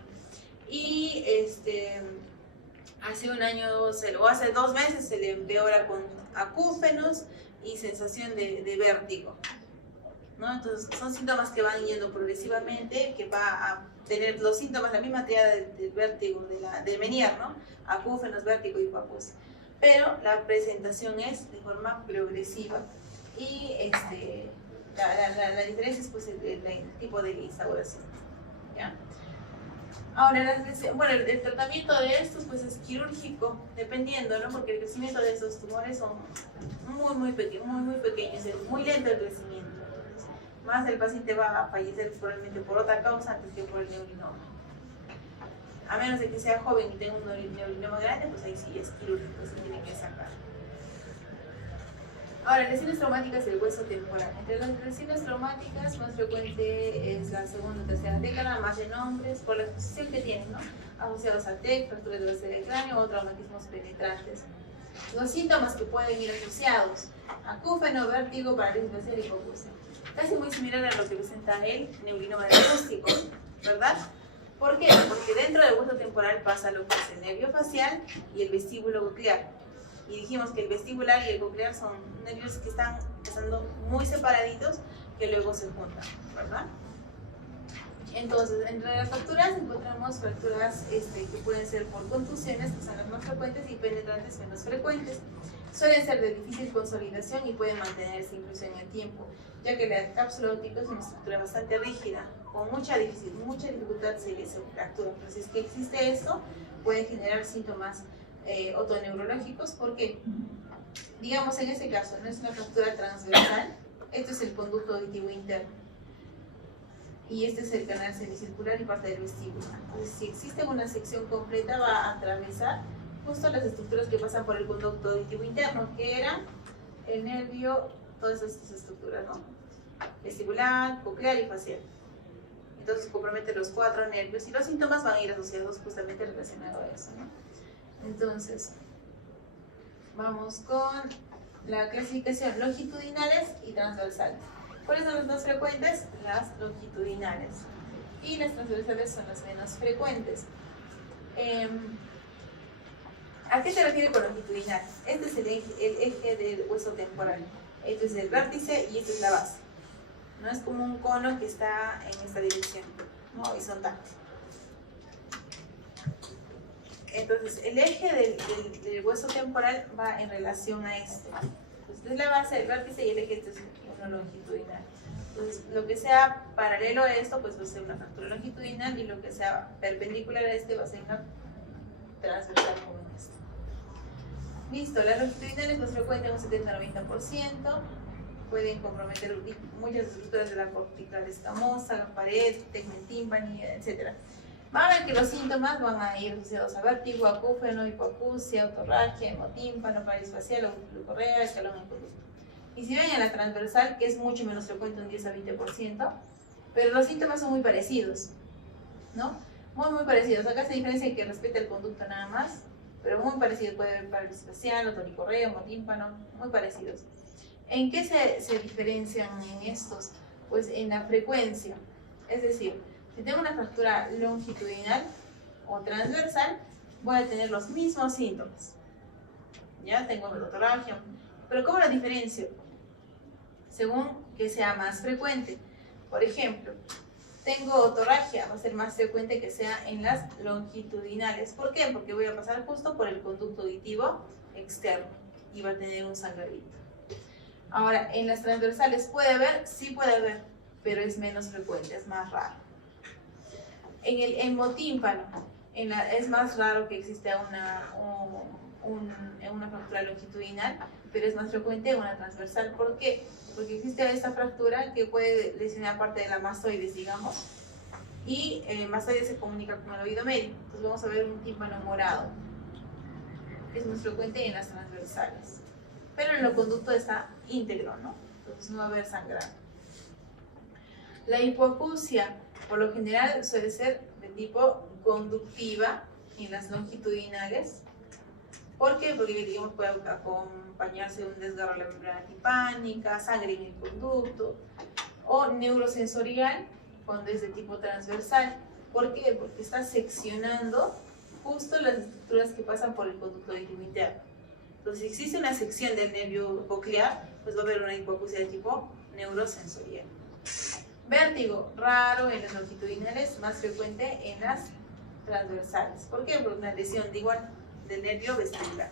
Y hace un año o hace 2 meses se le empeora con acúfenos y sensación de vértigo, ¿no? Entonces son síntomas que van yendo progresivamente, que va a tener los síntomas, la misma triada del vértigo, de Meniere, ¿no? Acúfenos, vértigo y hipoacusia. Pero la presentación es de forma progresiva y la diferencia es pues el tipo de instauración, ¿ya? Ahora, el tratamiento de estos pues es quirúrgico, dependiendo, ¿no? Porque el crecimiento de estos tumores son muy pequeños, es muy lento el crecimiento. Más el paciente va a fallecer probablemente por otra causa antes que por el neurinoma. A menos de que sea joven y tenga un neurinoma grande, pues ahí sí es quirúrgico, se tiene que sacar. Ahora, lesiones traumáticas del hueso temporal. Entre las lesiones traumáticas, más frecuente es la segunda o tercera década, más en hombres, por la exposición que tienen, ¿no? Asociados a TEC, fracturas de base del cráneo o traumatismos penetrantes. Los síntomas que pueden ir asociados: acúfeno, vértigo, parálisis facial y hipoacusia. Casi muy similar a lo que presenta el neurinoma del acústico, ¿verdad? ¿Por qué? Porque dentro del hueso temporal pasa lo que es el nervio facial y el vestíbulo coclear. Y dijimos que el vestibular y el coclear son nervios que están estando muy separaditos, que luego se juntan, ¿verdad? Entonces, entre las fracturas encontramos fracturas que pueden ser por contusiones, que son las más frecuentes, y penetrantes menos frecuentes. Suelen ser de difícil consolidación y pueden mantenerse incluso en el tiempo, ya que la cápsula óptica es una estructura bastante rígida, con mucha dificultad se fractura. Pero si es que existe esto, puede generar síntomas otoneurológicos, porque, digamos, en este caso no es una fractura transversal, este es el conducto auditivo interno y este es el canal semicircular y parte del vestíbulo. Entonces, si existe una sección completa, va a atravesar justo las estructuras que pasan por el conducto auditivo interno, que eran el nervio, todas estas estructuras, ¿no? Vestibular, coclear y facial. Entonces compromete los 4 nervios y los síntomas van a ir asociados justamente relacionados a eso, ¿no? Entonces, vamos con la clasificación: longitudinales y transversales. ¿Cuáles son las más frecuentes? Las longitudinales. Y las transversales son las menos frecuentes. ¿A qué se refiere con longitudinal? Este es el eje del hueso temporal. Este es el vértice y esta es la base. No es como un cono que está en esta dirección, ¿no? Horizontal. Entonces, el eje del hueso temporal va en relación a esto. Entonces, esta es la base del vértice y el eje este es uno longitudinal. Entonces, lo que sea paralelo a esto, pues va a ser una fractura longitudinal, y lo que sea perpendicular a este va a ser una transversal como en esto. Listo, las longitudinales más frecuentes un 70-90%, pueden comprometer muchas estructuras de la cortical escamosa, pared, tegmentímpani, etc. Van a ver que los síntomas van a ir asociados a vértigo, acúfeno, hipoacusia, otorragia, hemotímpano, parálisis facial, glucorrea, escalón en conducto. Y si ven en la transversal, que es mucho menos frecuente, un 10-20%, pero los síntomas son muy parecidos, ¿no? Muy parecidos. Acá se diferencia que respecta el conducto nada más, pero muy parecidos. Puede haber parálisis facial, otorricorrea, hemotímpano, muy parecidos. ¿En qué se diferencian en estos? Pues en la frecuencia. Es decir, si tengo una fractura longitudinal o transversal, voy a tener los mismos síntomas. Ya tengo otorragia. Pero ¿cómo la diferencio? Según que sea más frecuente. Por ejemplo, tengo otorragia, va a ser más frecuente que sea en las longitudinales. ¿Por qué? Porque voy a pasar justo por el conducto auditivo externo y va a tener un sangradito. Ahora, en las transversales, ¿puede haber? Sí puede haber, pero es menos frecuente, es más raro. En el hemotímpano, es más raro que exista una fractura longitudinal, pero es más frecuente una transversal. ¿Por qué? Porque existe esta fractura que puede lesionar parte de la mastoides, digamos, y mastoides se comunica con el oído medio. Entonces vamos a ver un tímpano morado, que es muy frecuente en las transversales. Pero en el conducto está íntegro, ¿no? Entonces no va a haber sangrado. La hipoacusia, por lo general, suele ser de tipo conductiva en las longitudinales. ¿Por qué? Porque, digamos, puede acompañarse de un desgarro de la membrana tipánica, sangre en el conducto, o neurosensorial cuando es de tipo transversal. ¿Por qué? Porque está seccionando justo las estructuras que pasan por el conducto auditivo interno. Entonces, si existe una sección del nervio coclear, pues va a haber una hipoacusia de tipo neurosensorial. Vértigo, raro en las longitudinales, más frecuente en las transversales. ¿Por qué? Por una lesión del nervio vestibular.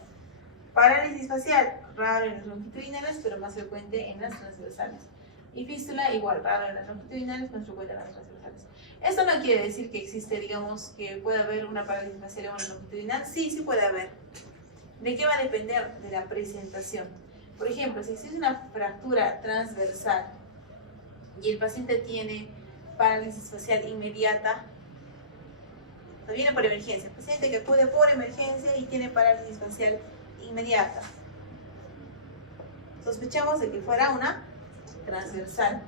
Parálisis facial, raro en las longitudinales, pero más frecuente en las transversales. Y fístula, igual, raro en las longitudinales, más frecuente en las transversales. Esto no quiere decir que existe, digamos, que puede haber una parálisis facial o una longitudinal. Sí, sí puede haber. ¿De qué va a depender? De la presentación. Por ejemplo, si existe una fractura transversal y el paciente tiene parálisis facial inmediata, no viene por emergencia. El paciente que acude por emergencia y tiene parálisis facial inmediata. Sospechamos de que fuera una transversal.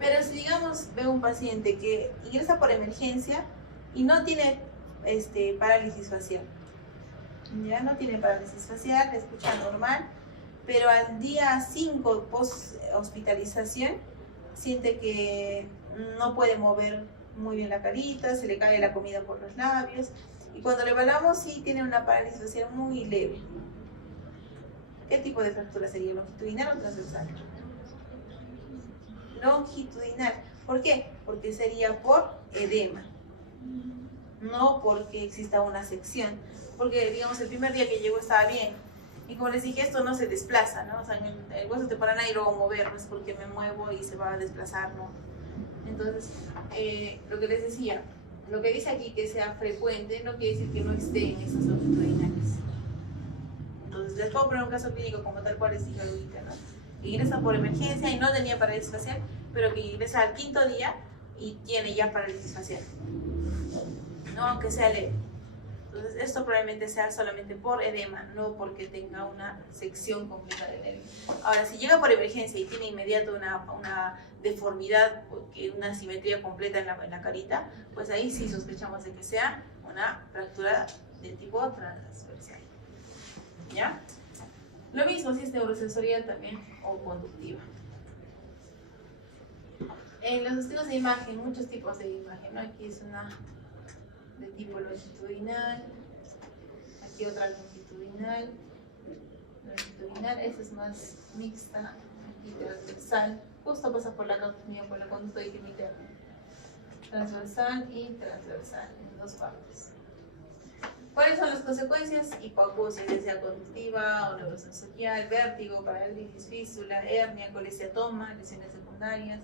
Pero si, digamos, veo un paciente que ingresa por emergencia y no tiene parálisis facial, ya no tiene parálisis facial, escucha normal, pero al día 5 post hospitalización siente que no puede mover muy bien la carita, se le cae la comida por los labios, y cuando le evaluamos sí tiene una parálisis facial muy leve. ¿Qué tipo de fractura sería? ¿Longitudinal o transversal? Longitudinal. ¿Por qué? Porque sería por edema, no porque exista una sección. Porque, digamos, el primer día que llegó estaba bien, y como les dije, esto no se desplaza, ¿no? O sea, el hueso te para y luego mover, no es porque me muevo y se va a desplazar, ¿no? Entonces, lo que les decía, lo que dice aquí que sea frecuente no quiere decir que no esté en estas longitudinales. Entonces, les puedo poner un caso clínico como tal cual les dije ahorita, ¿no? Que ingresa por emergencia y no tenía parálisis facial, pero que ingresa al 5.º día y tiene ya parálisis facial, ¿no? Aunque sea leve. Entonces, esto probablemente sea solamente por edema, no porque tenga una sección completa del nervio. Ahora, si llega por emergencia y tiene inmediato una deformidad, una asimetría completa en la carita, pues ahí sí sospechamos de que sea una fractura de tipo transversal. ¿Ya? Lo mismo si es neurosensorial también o conductiva. En los estilos de imagen, muchos tipos de imagen, ¿no? Aquí es una de tipo longitudinal, aquí otra longitudinal, esta es más mixta, aquí transversal, justo pasa por la conducto auditivo interno, transversal y transversal, en dos partes. ¿Cuáles son las consecuencias? Hipoacusia, ya sea conductiva o neurosensorial, vértigo, parálisis, fístula, hernia, colesteatoma, lesiones secundarias,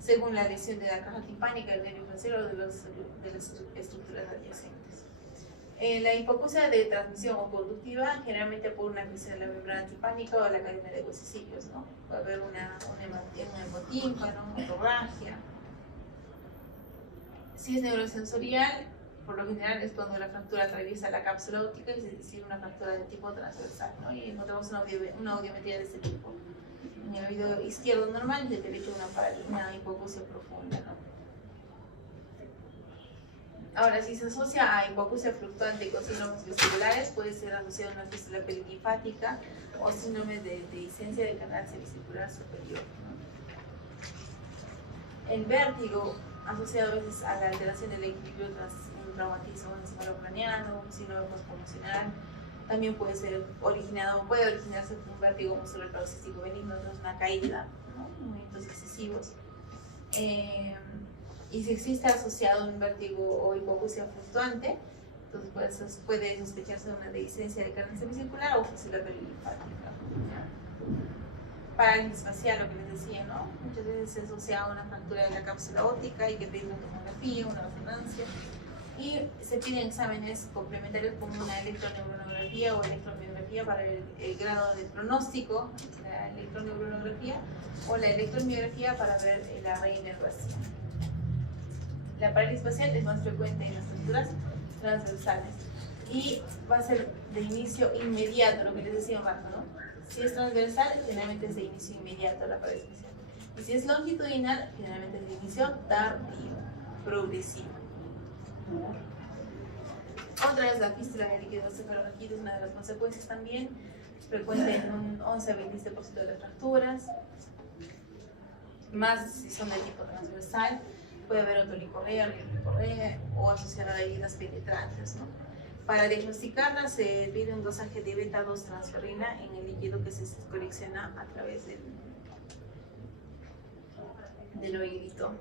según la lesión de la caja timpánica, del nervio facial o de las estructuras adyacentes. La hipoacusia de transmisión o conductiva, generalmente por una lesión de la membrana timpánica o la cadena de huesecillos, ¿no? Puede haber un hemotímpano, hemorragia. Si es neurosensorial, por lo general es cuando la fractura atraviesa la cápsula óptica, es decir, una fractura de tipo transversal, ¿no? Y encontramos una audiometría de este tipo. En el oído izquierdo normal y en el derecho una hipoacusia profunda, ¿no? Ahora, si se asocia a hipoacusia fluctuante con síndromes vestibulares, puede ser asociado a una fístula perilinfática o síndrome de dehiscencia del canal semicircular superior, ¿no? El vértigo, asociado a veces a la alteración del equilibrio tras un traumatismo encefalocraniano, un síndrome postconmocional, también puede originarse por un vértigo muscular paroxístico benigno, entonces una caída, ¿no? Movimientos excesivos. Y si existe asociado un vértigo o hipoacusia fluctuante, entonces puede sospecharse de una dehiscencia del canal semicircular o fístula perilinfática. Parálisis facial, lo que les decía, ¿no? Muchas veces se asocia a una fractura de la cápsula óptica, hay que pedir una tomografía, una resonancia, y se piden exámenes complementarios como una electroneuronografía o electromiografía para el grado de pronóstico, la electroneuronografía o la electromiografía para ver la reinervación. La parálisis facial es más frecuente en las fracturas transversales y va a ser de inicio inmediato, lo que les decía Marco, ¿no? Si es transversal, generalmente es de inicio inmediato la parálisis facial. Y si es longitudinal, generalmente es de inicio tardío, progresivo. Otra es la fístula de líquido cefalorraquídeo, una de las consecuencias también, frecuente en un 11 a 27% de las fracturas, más si son de tipo transversal. Puede haber otolicorrea, riolicorrea o asociada a heridas penetrantes, ¿no? Para diagnosticarla se pide un dosaje de beta-2 transferrina en el líquido que se colecciona a través del oídito.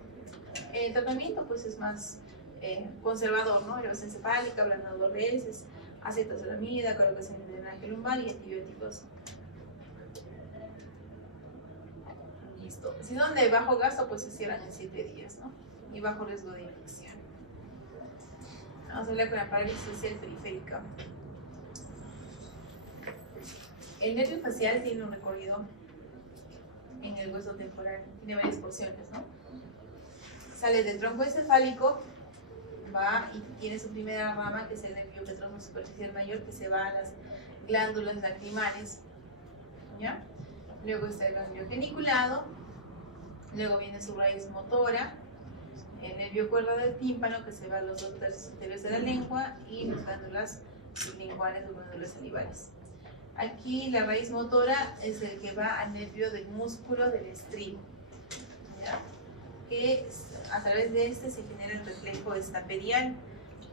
El tratamiento pues es más conservador, ¿no? Elevación encefálica, ablandador de heces, acetazolamida, colocación de drenaje lumbar y antibióticos. Listo. Si son de bajo gasto, pues se cierran en 7 días, ¿no? Y bajo riesgo de infección. Vamos a hablar con la parálisis facial periférica. El nervio facial tiene un recorrido en el hueso temporal, tiene varias porciones, ¿no? Sale del tronco encefálico, va y tiene su primera rama, que es el nervio petroso superficial mayor, que se va a las glándulas lacrimales, ¿ya? Luego está el ganglio geniculado, luego viene su raíz motora, el nervio cuerda del tímpano, que se va a los 2 tercios anteriores de la lengua, y las glándulas sublinguales o glándulas salivales. Aquí la raíz motora es el que va al nervio del músculo del estribo, ¿ya? Que a través de este se genera el reflejo estapedial.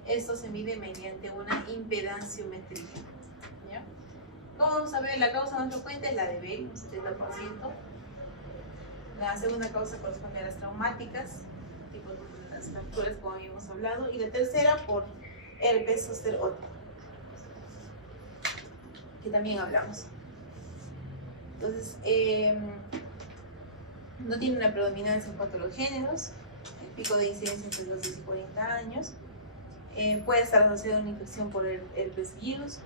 Esto se mide mediante una impedanciometría, ¿ya? ¿Cómo vamos a ver? La causa más frecuente es la de Bell, un 70%. La segunda causa corresponde a las traumáticas, tipo de las fracturas, como habíamos hablado, y la tercera por herpes zóster óptico, que también hablamos. Entonces, no tiene una predominancia en cuanto a los géneros, el pico de incidencia entre los 10 y 40 años, puede estar asociado a una infección por el herpes virus,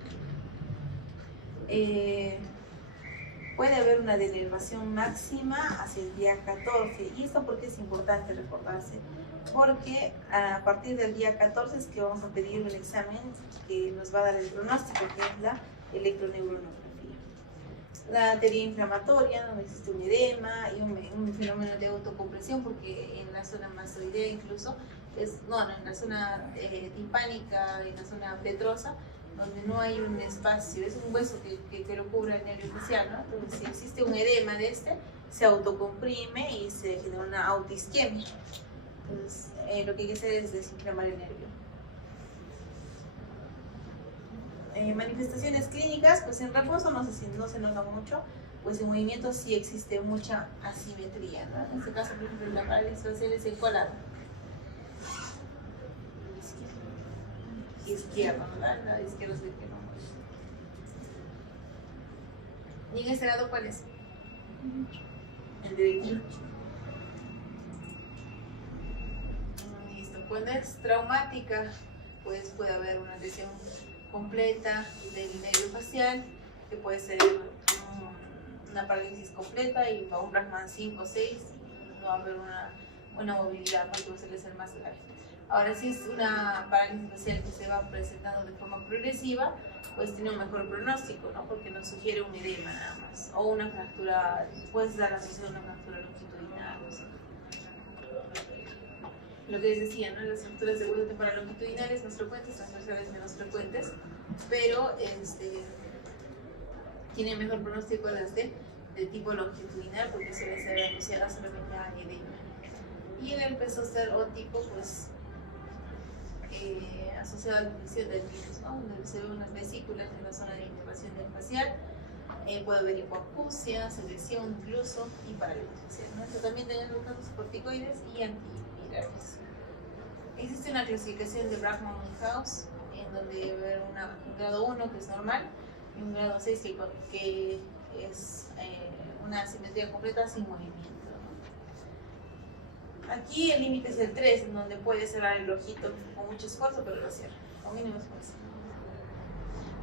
puede haber una denervación máxima hacia el día 14, y esto porque es importante recordarse, porque a partir del día 14 es que vamos a pedir un examen que nos va a dar el pronóstico, que es la electroneuronografía. La teoría inflamatoria, donde existe un edema y un fenómeno de autocompresión, porque en la zona mastoidea incluso, en la zona timpánica, en la zona petrosa, donde no hay un espacio, es un hueso que lo cubre el nervio facial, ¿no? Entonces, si existe un edema de se autocomprime y se genera una autoisquemia. Entonces, lo que hay que hacer es desinflamar el nervio. Manifestaciones clínicas, pues en reposo no se nota mucho, pues en movimiento sí existe mucha asimetría, ¿no? En este caso, por ejemplo, la parálisis facial es el colado. izquierdo, ¿verdad? El lado izquierdo es el que no mueve. ¿Y en ese lado cuál es? El derecho. Listo. Cuando es traumática, pues puede haber una lesión completa del nervio facial, que puede ser una parálisis completa y un Brahman 5 o 6, y no va a haber una buena movilidad porque va a ser más grave. Ahora, si es una parálisis facial que se va presentando de forma progresiva, pues tiene un mejor pronóstico, ¿no? Porque nos sugiere un edema nada más, o una fractura, puede dar asociada a una fractura longitudinal, ¿no? Lo que les decía, ¿no? Las fracturas de hueso temporal longitudinales más frecuentes, transversales menos frecuentes, pero tienen mejor pronóstico las de tipo longitudinal porque suele ser asociada solamente a edema. Y en el peso óptico, pues asociado a la infección del virus, ¿no? Donde se ven unas vesículas en la zona de inervación del facial, puede haber hipoacusia, secreción incluso y parálisis facial, ¿no? Esto también tenemos casos corticoides y antivirales. Existe una clasificación de Brakman-House en donde va a haber un grado 1 que es normal y un grado 6 que es una asimetría completa sin movimiento. Aquí el límite es el 3, en donde puede cerrar el ojito con mucho esfuerzo, pero lo cierra, con mínimo esfuerzo.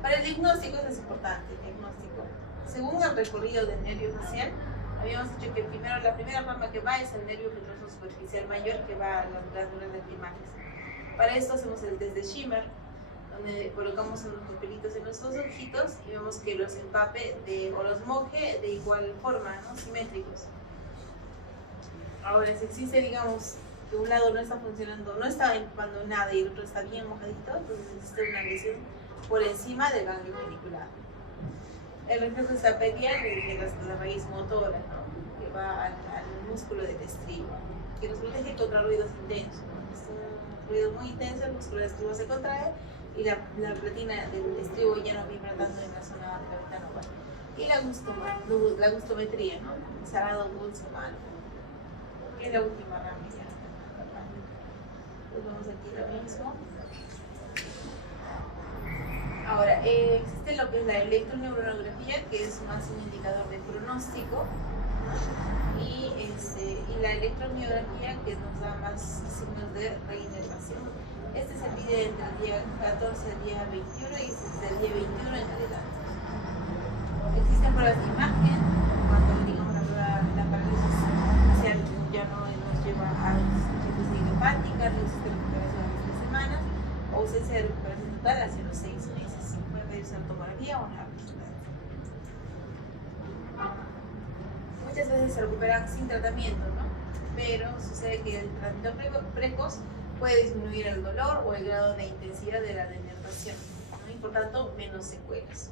Para el diagnóstico es importante, el diagnóstico. Según el recorrido del nervio facial, habíamos dicho que la primera rama que va es el nervio petroso superficial mayor, que va a las glándulas lacrimales. Para esto hacemos el test de Schimmer, donde colocamos unos papelitos en nuestros ojitos y vemos que los empape o los moje de igual forma, ¿no? Simétricos. Ahora, si existe, digamos, que un lado no está funcionando, no está empapando nada y el otro está bien mojadito, entonces existe una lesión por encima del ganglio penicular. El reflejo estapedial es la raíz motora, ¿no? Que va al músculo del estribo, que nos protege contra ruidos intensos, ¿no? Es un ruido muy intenso, el músculo del estribo se contrae y la platina del estribo ya no vibra tanto en la zona de la ventana oval. Y la gustometría, ¿no? Salado, dulce, malo. Que es la última rama ya. Pues vamos aquí lo mismo. Ahora, existe lo que es la electroneuronografía, que es más un indicador de pronóstico, y la electromiografía, que nos da más signos de reinervación. Este se mide entre el día 14 al día 21 y desde el día 21 en adelante. Existen pruebas de imagen, cuando digamos la parálisis facial ya no nos lleva a insuficiencia hepática, existe recuperación de 3 semanas, o ausencia de recuperación total hacia los 6 meses. Puede pedirse una tomografía o una resonancia. Muchas veces se recuperan sin tratamiento, ¿no? Pero sucede que el tratamiento precoz puede disminuir el dolor o el grado de intensidad de la denervación, ¿no? Y por tanto, menos secuelas.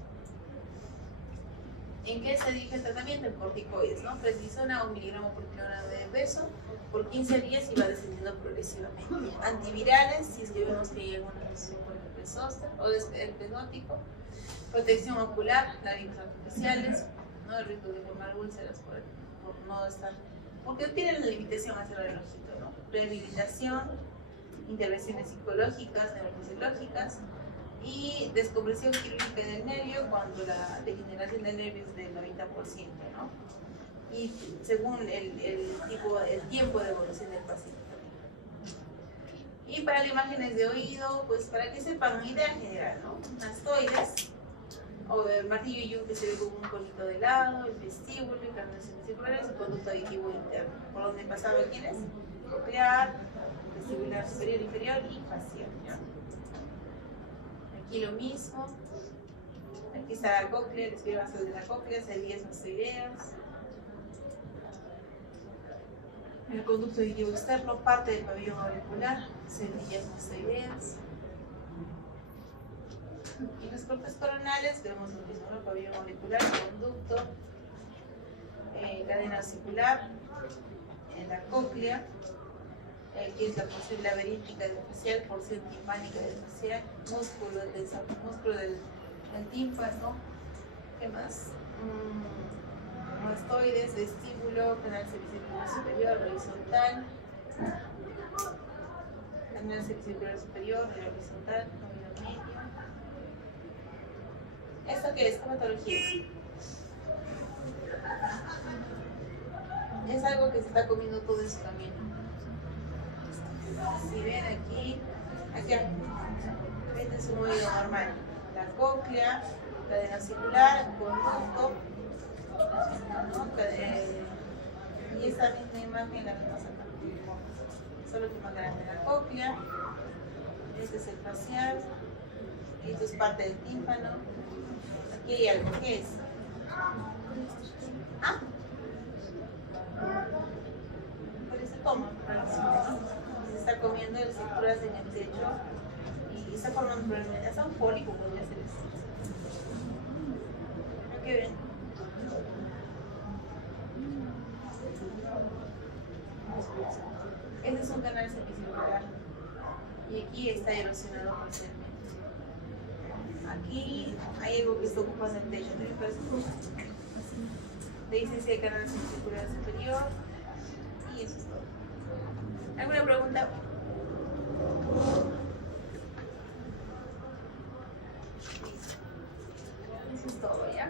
¿En qué se dirige el tratamiento? En corticoides, ¿no? Prednisona 1 miligramo por kilogramo de peso por 15 días y va descendiendo progresivamente. Antivirales, si es que vemos que hay alguna reacción por el herpes zóster o el penótico. Protección ocular, lágrimas artificiales, ¿no? El riesgo de formar úlceras por no estar, porque tienen la limitación a cerrar el ojito, ¿no? Rehabilitación, intervenciones psicológicas, neurofisiológicas y descompresión quirúrgica del nervio cuando la degeneración del nervio es del 90%, ¿no? Y según el tiempo de evolución del paciente. Y para las imágenes de oído, pues para que sepan una idea general, ¿no? Mastoides, o el martillo yunque que se ve como un conito de lado, el vestíbulo, carnaciones circulares y conducto auditivo interno. ¿Por donde pasaba quién es? Coclear, vestibular superior, inferior y facial, ¿no? Aquí lo mismo. Aquí está la cóclea, el espiro basal de la cóclea, células mastoideas. El conducto auditivo externo, parte del pabellón auricular, células mastoideas. Y en los cortes coronales vemos lo mismo, el pabellón auricular, conducto, cadena circular, en la cóclea, que es la porción laberíntica del facial, porción timpánica del facial, músculo del tímpano, ¿qué más? Mastoides, vestíbulo, canal semicircular superior, horizontal, canal semicircular superior, horizontal, medio. ¿Esto qué es? ¿Qué patología es? Es algo que se está comiendo todo en su camino. Si ven aquí, este es un oído normal. La cóclea, cadena circular, conducto, ¿no? Y esta misma imagen la vemos acá. Solo que más grande la cóclea. Este es el facial. Esto es parte del tímpano. Aquí hay algo. ¿Qué es? ¿Ah? Parece toma, ¿no? Se está comiendo estructuras en el techo y está formando un problema. Hasta un pólipo podría ser esto. ¿Qué ven? Este es un canal semicircular y aquí está erosionado parcialmente. Aquí hay algo que está ocupando el techo. Le dicen si hay canal semicircular superior y eso es todo. ¿Alguna pregunta? Listo. Eso es todo, ¿ya?